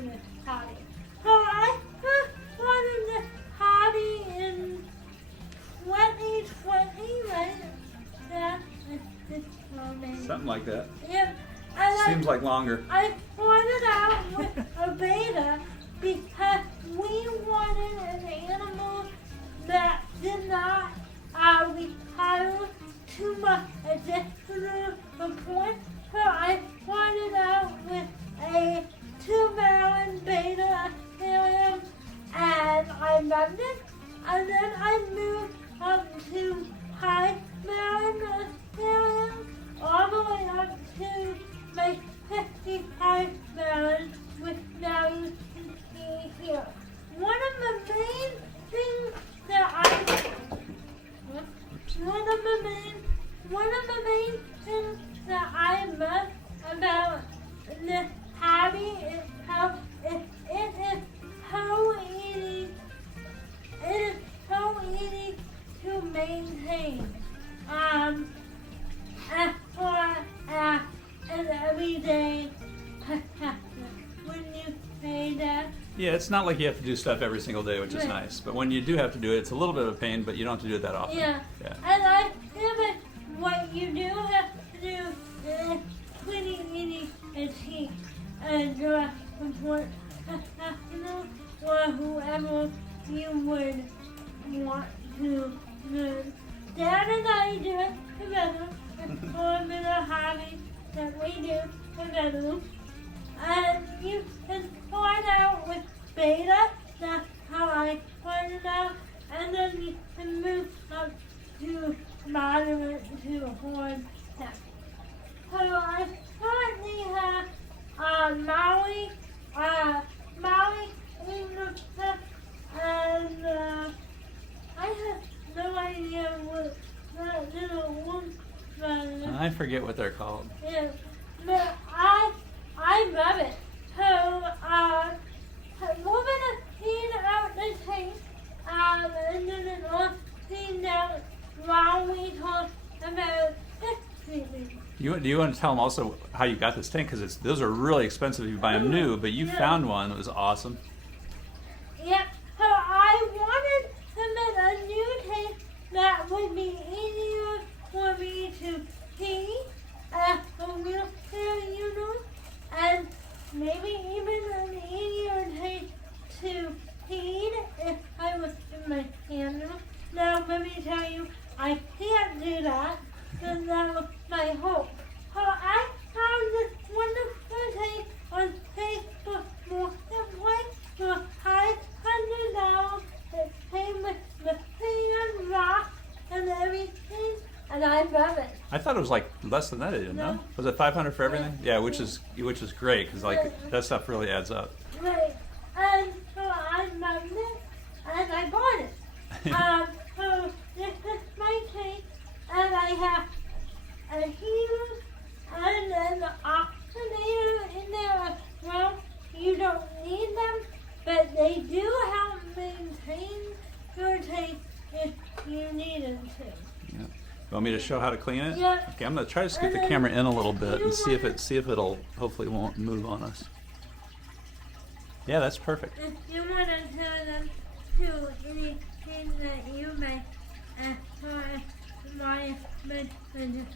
wanted this hobby. So I wanted this hobby in 2020, right? Yeah. Something like that. Yep. And Seems like longer. I started out with a beta because we wanted an animal that did not require too much additional support. So I started out with a 2-gallon beta aquarium and I loved it. And then I moved up to 5-gallon aquarium all the way up to my 55-gallon, which now you can see here. One of the main things that I love about this hobby is how it is so easy. It is so easy to maintain. As far as an everyday when you say that. Yeah, it's not like you have to do stuff every single day, which is Right. nice. But when you do have to do it, it's a little bit of a pain, but you don't have to do it that often. Yeah. Yeah. And I feel like what you do have to do is pretty easy to teach and direct support professional or whoever you would want to learn. Dad and I do it together. It's a bit of hobby that we do together. And you can start out with beta, that's how I started out, and then you can move up to moderate to hard tech. So I currently have Maui, English tech, and I have no idea what that little one is. I forget what they're called. Yeah, but I love it. So, we're gonna clean out the tank, and then it'll clean out while we talk about Fishkeeping. Do you want to tell them also how you got this tank? Because those are really expensive if you buy them new, but you Yeah. found one that was awesome. Yep, so I wanted to make a new tank that would be easier for me to feed a wheelchair unit, and maybe even an easier tank to feed if I was in my handle. Now let me tell you, I can't do that, because that was my hope. So I found this wonderful tank on Facebook Marketplace for $500. It came with the sand, rock, and everything, and I love it. I thought it was like less than that, didn't No. know? Was it 500 for everything? Yeah, which is great because like Yeah. that stuff really adds up. Right, and so I loved it, and I bought it. So this is my tank, and I have a heater and an oxygenator in there as well. You don't need them, but they do help maintain your tank if you need them to. Yeah. You want me to show how to clean it? Yeah. Okay, I'm gonna try to scoot the And then camera in a little bit you and see if wanna- it'll hopefully won't move on us. Yeah, that's perfect. If you want to tell them to anything that you may as far as my method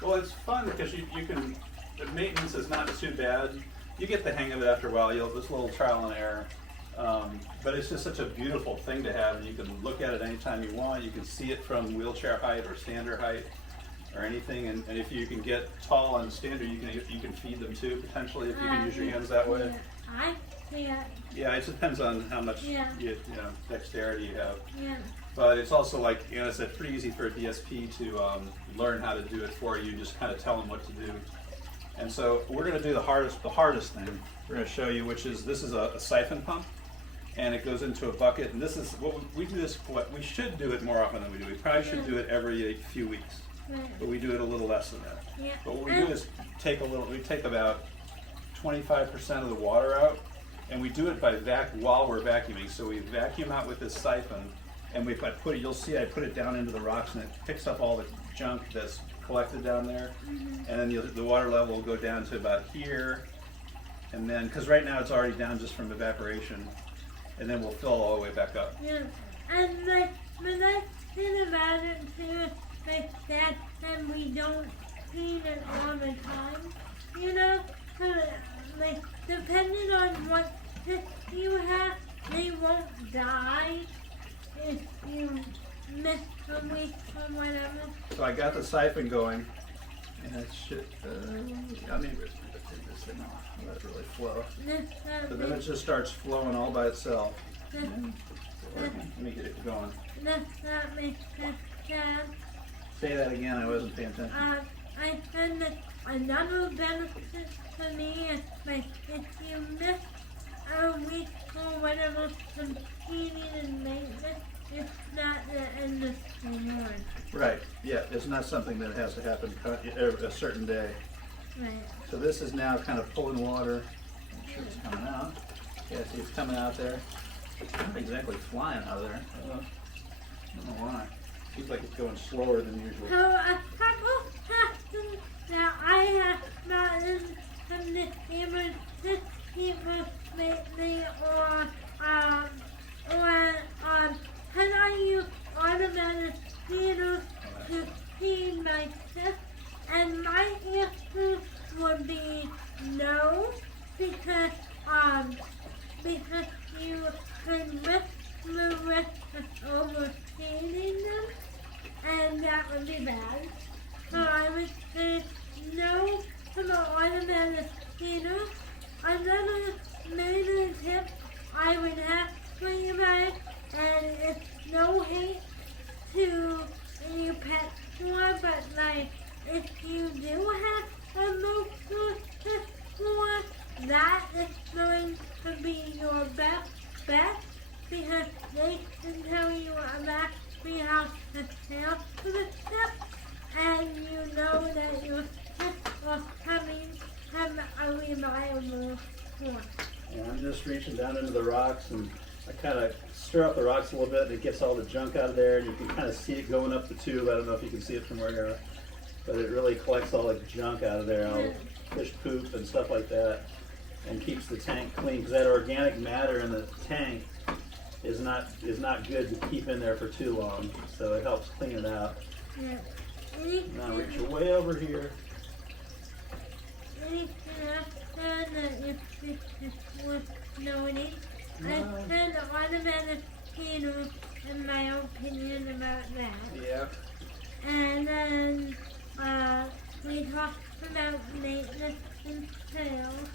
Well, it's fun because you can. The maintenance is not too bad. You get the hang of it after a while. You'll just a little trial and error. But it's just such a beautiful thing to have, and you can look at it anytime you want. You can see it from wheelchair height or standard height or anything. And if you can get tall and standard, you can feed them too potentially if you can use your hands that way. I can't. Yeah, it depends on how much Yeah. dexterity you have. Yeah. But it's also like, it's pretty easy for a DSP to learn how to do it for you. Just kind of tell them what to do. And so we're going to do the hardest thing. We're going to show you, this is a siphon pump, and it goes into a bucket. And this is what we do. We should do it more often than we do. We probably should do it every few weeks, Right. but we do it a little less than that. Yeah. But what we do is we take about 25% of the water out, and we do it by while we're vacuuming. So we vacuum out with this siphon, and you'll see I put it down into the rocks, and it picks up all the junk that's collected down there, and then the water level will go down to about here, And then, because right now it's already down just from evaporation, and then we'll fill all the way back up. Yeah, and like when I think about it too, like that, and we don't clean it all the time, you know, like depending on what fish you have, they won't die if you miss a week or whatever. So I got the siphon going, and it should, I mean, take this thing off, let it really flow. So then it just starts flowing all by itself. Let me get it going. That makes sense. Say that again, I wasn't paying attention. I said that another benefit for me is like if you miss a week or whatever from cleaning and maintenance, it's not the end of the world. Right, yeah, it's not something that has to happen a certain day. Right. So this is now kind of pulling water. Make sure it's coming out. Yeah, see it's coming out there. It's not exactly flying out of there. I don't know why. Seems like it's going slower than usual. So a couple times that I have not in the able to keep lately or can I use automatic cleaners to clean my fish? And my answer would be no, because you can risk the risk of overfeeding them, and that would be bad. So I would say no to the automatic cleaner. Another major tip I would have for you guys, and it's no hate to any pet store, but like if you do have a local pet store, that is going to be your best bet, because they can tell you exactly how to care for the pet, and you know that your pet are coming from a reliable source. And I'm just reaching down into the rocks, and I kind of stir up the rocks a little bit, and it gets all the junk out of there, and you can kind of see it going up the tube. I don't know if you can see it from where you are, but it really collects all the junk out of there, all the fish poop and stuff like that, and keeps the tank clean, because that organic matter in the tank is not good to keep in there for too long, so it helps clean it out. Yeah. Now reach your way over here. Anything else that you think is worth noting? I said automatic cleaner in my opinion about that. Yeah. And then we talked about maintenance and sales,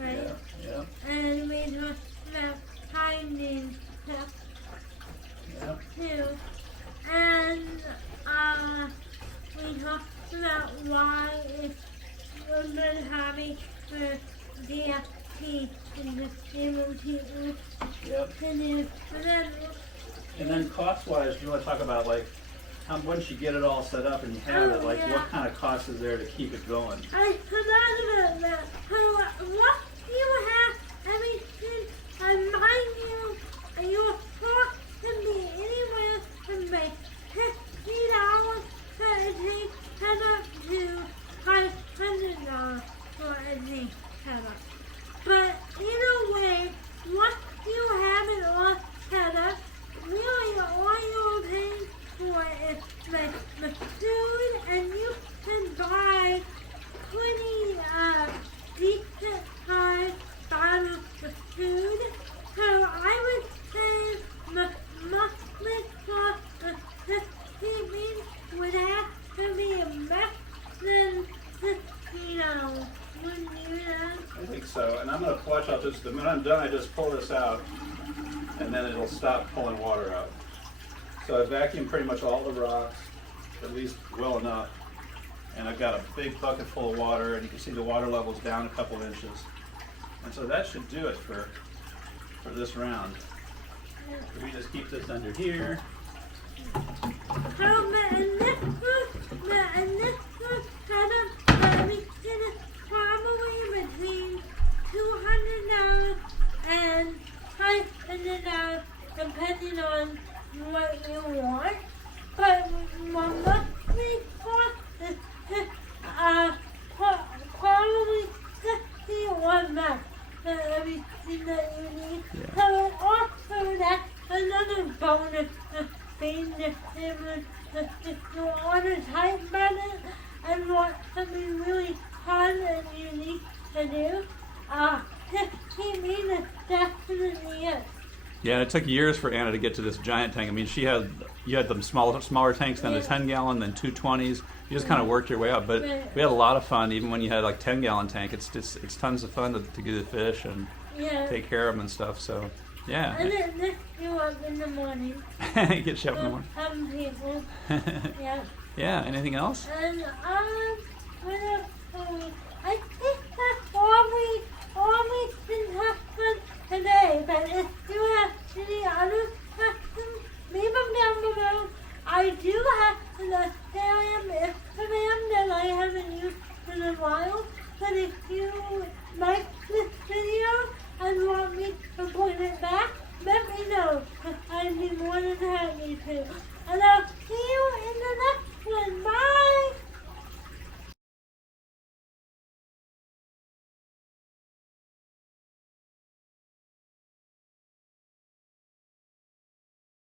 right? Yeah. And we talked about finding stuff Yeah. too. And we talked about why it's a good hobby for DFT and disabled people Yep. to do. And then cost-wise, do you want to talk about like once you get it all set up and you have it, like what kind of cost is there to keep it going? I forgot about that. So what you have everything, mind you, your cost can be anywhere from like $50 for a tank setup to $500 for a tank setup. But either way, once you have it all set up, really all you're paying for is like the food, and you can buy pretty decent size bottles of food. So I would say the monthly cost of Fishkeeping would have to be less than $15. Wouldn't you know? I think so. And I'm going to watch out this. When I'm done, I just pull this out, and then it'll stop pulling water out. So I vacuumed pretty much all the rocks, at least well enough. And I've got a big bucket full of water, and you can see the water level's down a couple inches. And so that should do it for this round. So we just keep this under here. And this was kind of everything is probably between $200 and $500 depending on what you want. But my monthly cost is probably $50 or less. everything that you need. Yeah. So also that another bonus thing that it was if you want a tight button and want something really fun and unique to do, Fishkeeping is definitely it. Yeah, it took years for Anna to get to this giant tank. I mean, you had the smaller tanks, then the 10-gallon, then 220s. You just kind of worked your way up. But we had a lot of fun, even when you had like 10-gallon tank. It's tons of fun to get the fish and take care of them and stuff. So yeah. And it lifts you up in the morning. Get you up in the morning. Some people. Yeah. Yeah. Anything else? And what else? I think that's all we can have fun today. But if you have any other questions, leave them down below. I do have an Instagram that I haven't used in a while. But if you like this video and want me to point it back, let me know. I'd be more than happy to. And